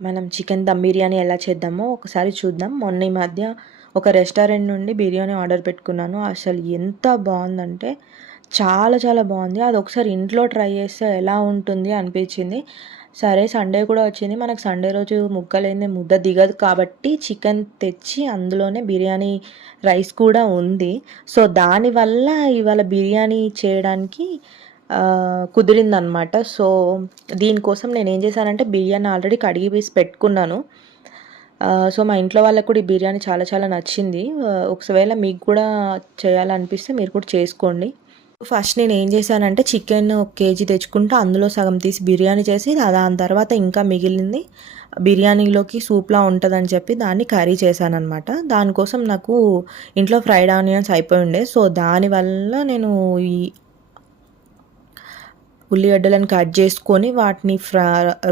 మనం చికెన్ దమ్ బిర్యానీ ఎలా చేద్దామో ఒకసారి చూద్దాం. మొన్న ఈ మధ్య ఒక రెస్టారెంట్ నుండి బిర్యానీ ఆర్డర్ పెట్టుకున్నాను. అసలు ఎంత బాగుందంటే చాలా చాలా బాగుంది. అది ఒకసారి ఇంట్లో ట్రై చేస్తే ఎలా ఉంటుంది అనిపించింది. సరే సండే కూడా వచ్చింది. మనకు సండే రోజు ముక్కలేనిదే ముద్ద దిగదు కాబట్టి చికెన్ తెచ్చి అందులోనే బిర్యానీ రైస్ కూడా ఉంది. సో దానివల్ల ఇవాళ బిర్యానీ చేయడానికి కుదిరిందనమాట. సో దీనికోసం నేనేం చేశానంటే బిర్యానీ ఆల్రెడీ కడిగి వేసి పెట్టుకున్నాను. సో మా ఇంట్లో వాళ్ళకి కూడా ఈ బిర్యానీ చాలా చాలా నచ్చింది. ఒకవేళ మీకు కూడా చేయాలనిపిస్తే మీరు కూడా చేసుకోండి. ఫస్ట్ నేను ఏం చేశానంటే చికెన్ 1 కేజీ తెచ్చుకుంటే అందులో సగం తీసి బిర్యానీ చేసి దాని తర్వాత ఇంకా మిగిలింది బిర్యానీలోకి సూప్లా ఉంటుందని చెప్పి దాన్ని కర్రీ చేశానమాట. దానికోసం నాకు ఇంట్లో ఫ్రైడ్ ఆనియన్స్ అయిపోయి ఉండే. సో దానివల్ల నేను ఈ ఉల్లిగడ్డలను కట్ చేసుకొని వాటిని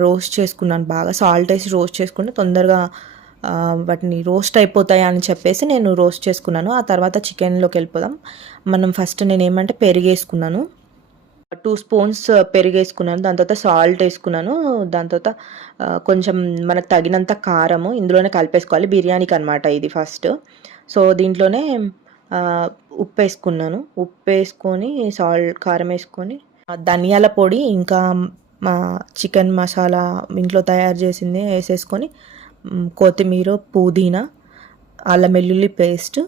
రోస్ట్ చేసుకున్నాను. బాగా సాల్ట్ వేసి రోస్ట్ చేసుకుంటే తొందరగా వాటిని రోస్ట్ అయిపోతాయి అని చెప్పేసి నేను రోస్ట్ చేసుకున్నాను. ఆ తర్వాత చికెన్లోకి వెళ్ళిపోదాం. మనం ఫస్ట్ నేను ఏమంటే పెరిగేసుకున్నాను. 2 స్పూన్స్ పెరిగేసుకున్నాను. దాని తర్వాత సాల్ట్ వేసుకున్నాను. దాని తర్వాత కొంచెం మనకు తగినంత కారము ఇందులోనే కలిపేసుకోవాలి. బిర్యానీకి అనమాట ఇది ఫస్ట్. సో దీంట్లోనే ఉప్పు వేసుకున్నాను. ఉప్పు వేసుకొని కారం వేసుకొని ధనియాల పొడి ఇంకా మా చికెన్ మసాలా ఇంట్లో తయారు చేసింది వేసేసుకొని కొత్తిమీర పుదీనా అల్లం వెల్లుల్లి పేస్ట్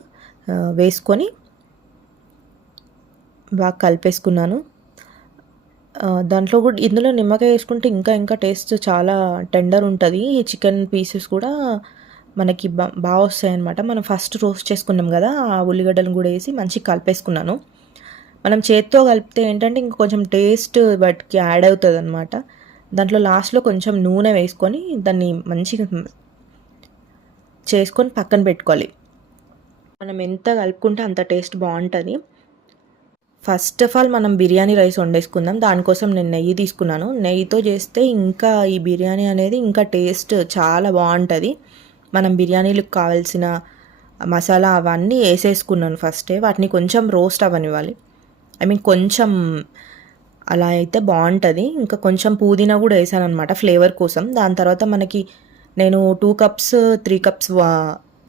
వేసుకొని బాగా కలిపేసుకున్నాను. దాంట్లో కూడా ఇందులో నిమ్మకాయ వేసుకుంటే ఇంకా ఇంకా టేస్ట్ చాలా టెండర్ ఉంటుంది. ఈ చికెన్ పీసెస్ కూడా మనకి బాగా వస్తాయి అన్నమాట. మనం ఫస్ట్ రోస్ట్ చేసుకున్నాం కదా, ఆ ఉల్లిగడ్డలను కూడా వేసి మంచిగా కలిపేసుకున్నాను. మనం చేత్తో కలిపితే ఏంటంటే ఇంక కొంచెం టేస్ట్ వాటికి యాడ్ అవుతుంది అనమాట. దాంట్లో లాస్ట్లో కొంచెం నూనె వేసుకొని దాన్ని మంచిగా చేసుకొని పక్కన పెట్టుకోవాలి. మనం ఎంత కలుపుకుంటే అంత టేస్ట్ బాగుంటుంది. ఫస్ట్ ఆఫ్ ఆల్ మనం బిర్యానీ రైస్ వండేసుకుందాం. దానికోసం నేను నెయ్యి తీసుకున్నాను. నెయ్యితో చేస్తే ఇంకా ఈ బిర్యానీ అనేది ఇంకా టేస్ట్ చాలా బాగుంటుంది. మనం బిర్యానీలకు కావాల్సిన మసాలా అవన్నీ వేసేసుకున్నాను ఫస్టే. వాటిని కొంచెం రోస్ట్ అవ్వనివ్వాలి. కొంచెం అలా అయితే బాగుంటుంది. ఇంకా కొంచెం పుదీనా కూడా వేసాను అనమాట ఫ్లేవర్ కోసం. దాని తర్వాత మనకి నేను 2 కప్స్ 3 కప్స్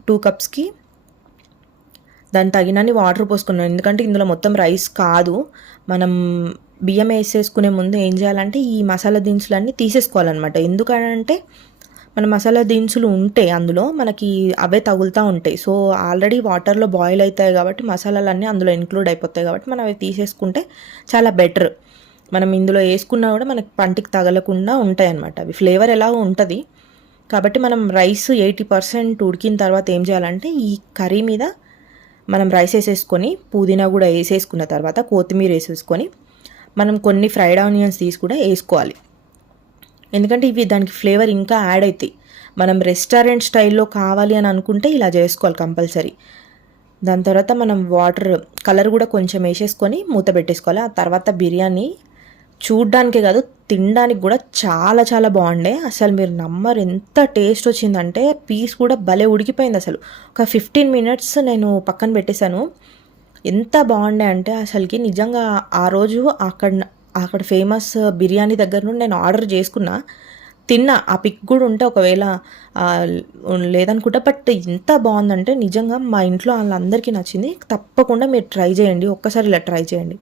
2 కప్స్కి దాని తగినన్ని వాటర్ పోసుకున్నాను. ఎందుకంటే ఇందులో మొత్తం రైస్ కాదు. మనం బియ్యం వేసేసుకునే ముందు ఏం చేయాలంటే ఈ మసాలా దినుసులన్నీ తీసేసుకోవాలన్నమాట. ఎందుకంటే మన మసాలా దినుసులు ఉంటే అందులో మనకి అవే తగులుతూ ఉంటాయి. సో ఆల్రెడీ వాటర్లో బాయిల్ అవుతాయి కాబట్టి మసాలాలన్నీ అందులో ఇంక్లూడ్ అయిపోతాయి కాబట్టి మనం అవి తీసేసుకుంటే చాలా బెటర్. మనం ఇందులో వేసుకున్నా కూడా మనకి పంటికి తగలకుండా ఉంటాయి అన్నమాట. అవి ఫ్లేవర్ ఎలా ఉంటుంది కాబట్టి మనం రైస్ 80% ఉడికిన తర్వాత ఏం చేయాలంటే ఈ కర్రీ మీద మనం రైస్ వేసేసుకొని పుదీనా కూడా వేసేసుకున్న తర్వాత కొత్తిమీర వేసేసుకొని మనం కొన్ని ఫ్రైడ్ ఆనియన్స్ తీసి కూడా వేసుకోవాలి. ఎందుకంటే ఇవి దానికి ఫ్లేవర్ ఇంకా యాడ్ అవుతాయి. మనం రెస్టారెంట్ స్టైల్లో కావాలి అని అనుకుంటే ఇలా చేసుకోవాలి కంపల్సరీ. దాని తర్వాత మనం వాటర్ కలర్ కూడా కొంచెం వేసేసుకొని మూత పెట్టేసుకోవాలి. ఆ తర్వాత బిర్యానీ చూడ్డానికే కాదు తినడానికి కూడా చాలా చాలా బాగుండే. అసలు మీరు నమ్మరు ఎంత టేస్ట్ వచ్చిందంటే పీస్ కూడా భలే ఉడికిపోయింది. అసలు ఒక 15 మినిట్స్ నేను పక్కన పెట్టేశాను. ఎంత బాగుండే అంటే అసలుకి నిజంగా ఆ రోజు అక్కడ ఫేమస్ బిర్యానీ దగ్గర నుండి నేను ఆర్డర్ చేసుకున్నా, తిన్నా. ఆ పిక్ కూడా ఉంటే ఒకవేళ లేదనుకుంటా. బట్ ఎంత బాగుందంటే నిజంగా మా ఇంట్లో వాళ్ళందరికీ నచ్చింది. తప్పకుండా మీరు ట్రై చేయండి. ఒక్కసారి ఇలా ట్రై చేయండి.